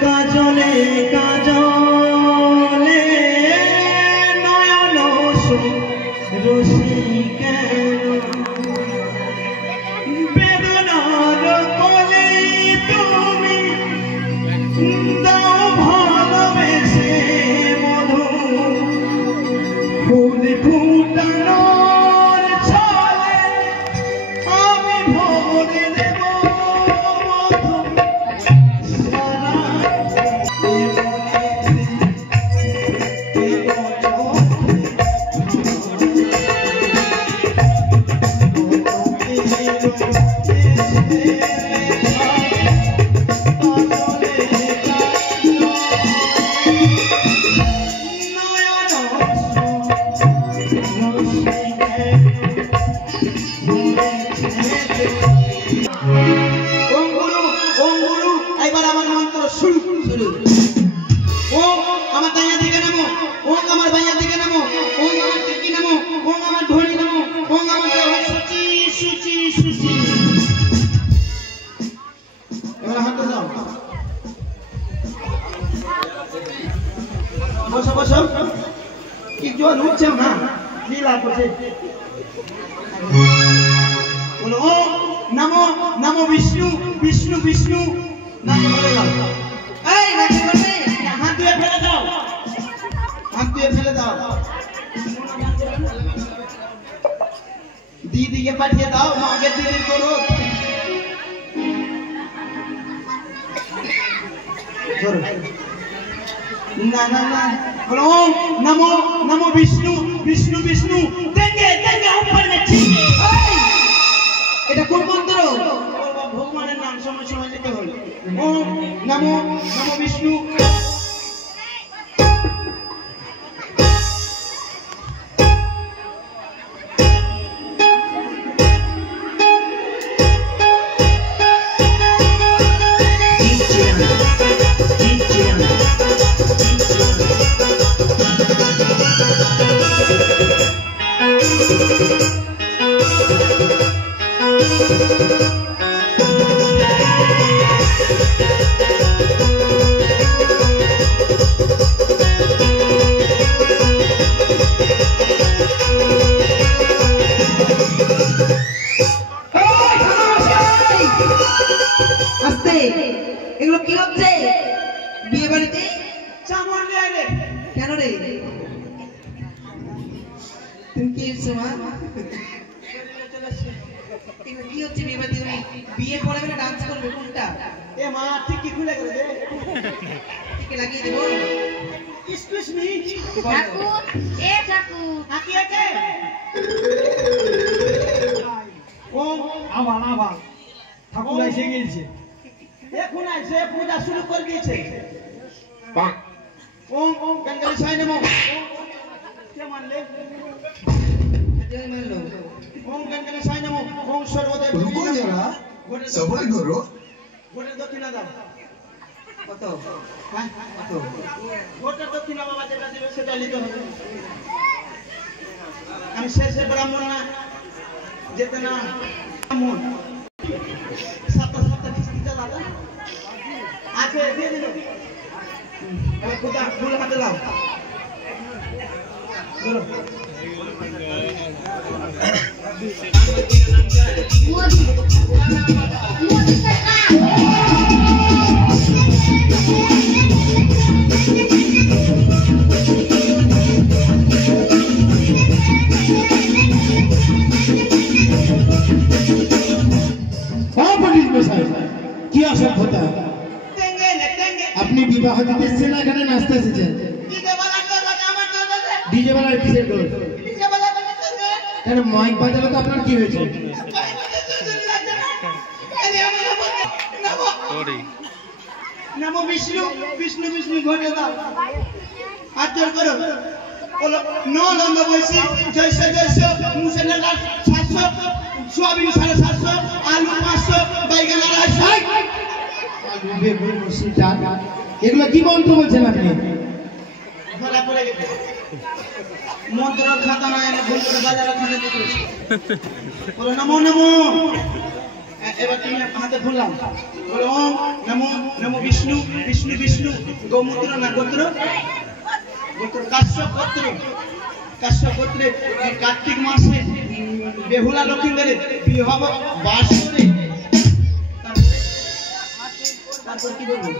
কাজলে কাজলে নয়ন রসিকের বেদনার কোলে তুমি দাও ভালোবেসে মধু ফুল ফুটানোর ছলে আমি ভরে দেব नमो नमो विष्णु विष्णु विष्णु नाम बोले जाओ ए नाच करने हाथ धुए फेले दाओ हाथ धुए फेले दाओ दीदी के पाठिए दाओ मागे दीदी करो जोर ना ना ना बोलो नमो नमो विष्णु विष्णु विष्णु देंगे देंगे ऊपर में ठीक এটা কোন মন্ত্র ভগবানের নাম সময় সময় নিতে হয় ওম নমো নমো বিষ্ণু এগুলো কি হচ্ছে বিয়ে বাড়িতে চামড় নিয়ে আইলে কেন রে তুমি কি সমা এগুলো কি হচ্ছে বিয়ে বাড়িতে বিয়ে পরে গেলে ডান্স করবে কোনটা এ মা ঠিক কি খুলে গেল রে ঠিক লাগিয়ে দেব এক্সকিউজ মি ঠাকুর এ ঠাকুর আকি আছে ও আবার আবার ঠাকুর এসে গেছে এখন আইছে পূজা শুরু করে দিয়েছে ওম ওম গঙ্গালি সাই নমো কে মানলে জয় মানলো ওম গঙ্গালি সাই নমো ওম সর্বদেব রুকো যারা সবাই করো ভোটের দক্ষিণা দাও কত হ্যাঁ কত ভোটের দক্ষিণা বাবা যেটা দিবে সেটা নিতে হবে আমি শেষে ব্রাহ্মণ না যেতে না ব্রাহ্মণ আচ্ছা দিয়ে দিল এবার খুদা ফুল হাতে দাও ধরো মোদি মোদি কি অসভ্যতা আপনি বিবাহ দিতে এসেছেন না এখানে নাচতে এসেছেন ডিজে বালার কিসের ডোর কেন মাইক বাজালো তো আপনার কি হয়েছে নমো বিষ্ণু বিষ্ণু বিষ্ণু ঘটে দাও হাত জোর করো বলো ন লম্বা বয়সী জয়সে জয়সে মুসেলের 700 সোয়াবিন 750 আলু 500 বাইগন 250 এগুলো কি মন্ত্র বলছেন আপনি ধরা পড়ে গেছে মন্ত্র খাতা না এনে ভুল করে বাজারে খাতা দিতে বলো নমো নমো এবার তুমি হাতে খুললাম বলো ওম নমো নমো বিষ্ণু বিষ্ণু বিষ্ণু গোমূত্র না গোত্র গোত্র কাশ্যপ গোত্র কাশ্যপ গোত্রে কার্তিক মাসে বেহুলা লক্ষ্মীদের বিবাহ বাসরে তারপর কি বলবো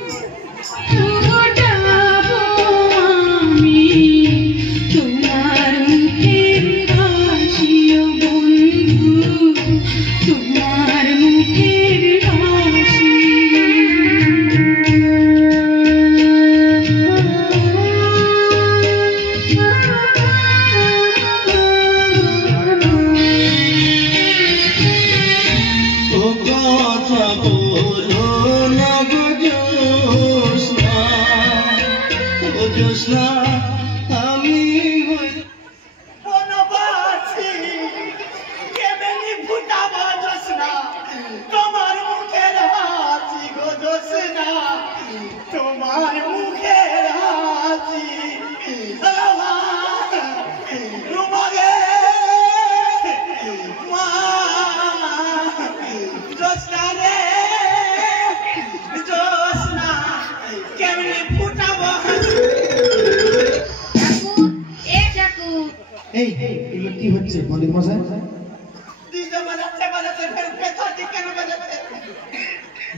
কি হচ্ছে মন্দির মশাই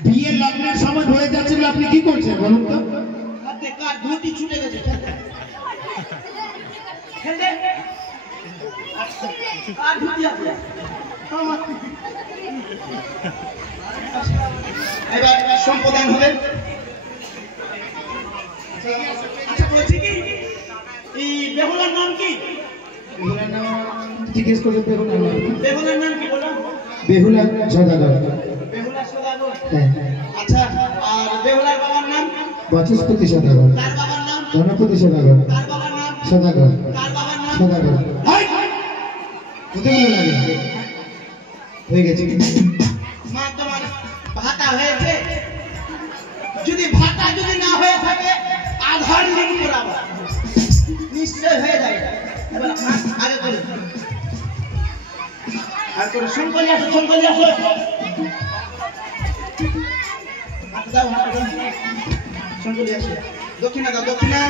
বিয়ের লগ্নের সময় হয়ে যাচ্ছে আপনি কি করছেন বলুন তো হাতে কাট ধুতি ছুটে গেছে এবার সম্প্রদান হবে আচ্ছা বলছি কি এই বেহুলার নাম কি বেহুলার নাম জিজ্ঞেস করে বেহুলার নাম কি বলো বেহুলা সদাগর বেহুলা সদাগর হ্যাঁ আচ্ছা আর বেহুলার বাবার নাম বাচস্পতি সদাগর তার বাবার নাম গণপতি সদাগর তার বাবার নাম সদাগর তার বাবার নাম সদাগর কতগুলো লাগে হয়ে গেছে মা তোমার ভাতা হয়েছে যদি ভাতা যদি না হয়ে থাকে আধার লিঙ্ক করাবো নিশ্চয় হয়ে যাবে এবার আগে করে আর করে শুনকলি আসো দাও শুনকলি আসো দক্ষিণা দাও দক্ষিণা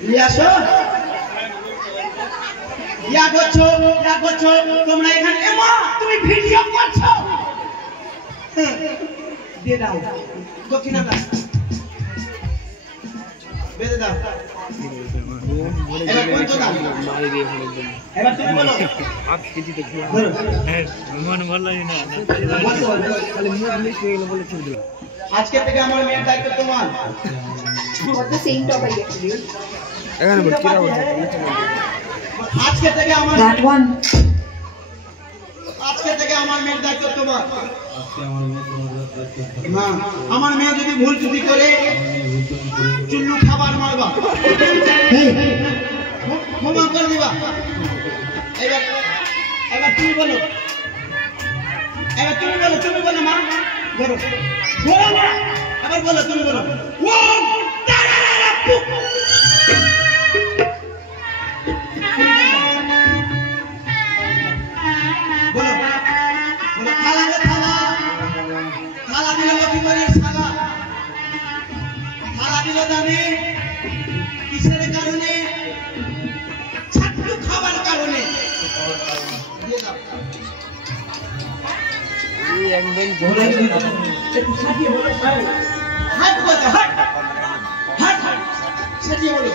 নিয়ে আসো ইয়া করছো তোমরা এখানে এমা তুমি ভিডিও করছো দিয়ে দাও দক্ষিণা দাও বেঁধে দাও এবার কোন দাও এবার তুমি বলো আপ কেজি দেখো মন ভালো লাগে না খালি মুখ মিশে গেল বলে চলে দিলাম আজকে থেকে আমার মেয়ের দায়িত্ব তোমার what the same topic actually এখানে বল কি রাখো আজকে থেকে আমার that one আজকে থেকে আমার মেয়ের দায়িত্ব তোমার আজকে আমার মেয়ে তোমার দায়িত্ব না আমার মেয়ে যদি ভুল ত্রুটি করে চুল্লু খাবার মারবা ক্ষমা করে দিবা এবার তুমি বলো মা বলো এবার বলো তুমি বলো ওম তারারাপু বলো থালা দিল কি করে থালা দিল দানে কিসের কারণে ছাত্র খাবার কারণে দিয়ে দাও এই একদম বলে একটু সাজিয়ে বলো হাত বলতে হাত সাজিয়ে বলো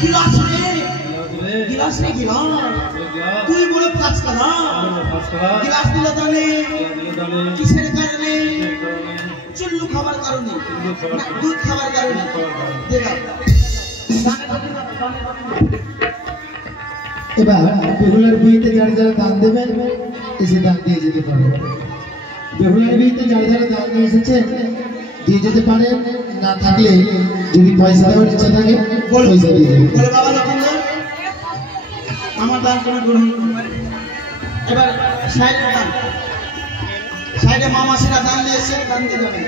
বিলাস রে गिलास रे তুই বলে পাঁচ কালা गिलास দিল দানে কিসের কারণে চুল্লু খাবার কারণে দুধ খাবার কারণে দেখা এবার বেহুলার বিয়েতে যারা যারা দান দেবেন এসে দান দিয়ে যেতে পারে বেহুলার বিয়েতে যারা যারা দান দিয়ে এসেছে দিয়ে যেতে পারে না থাকলে যদি পয়সা দেওয়ার ইচ্ছা থাকে পয়সা দিয়ে দেবে বলে বাবা লক্ষণধর আমার দান করে গ্রহণ এবার সাইডে দান সাইডে মামাসিরা দান দিয়েছে দান দিয়ে যাবে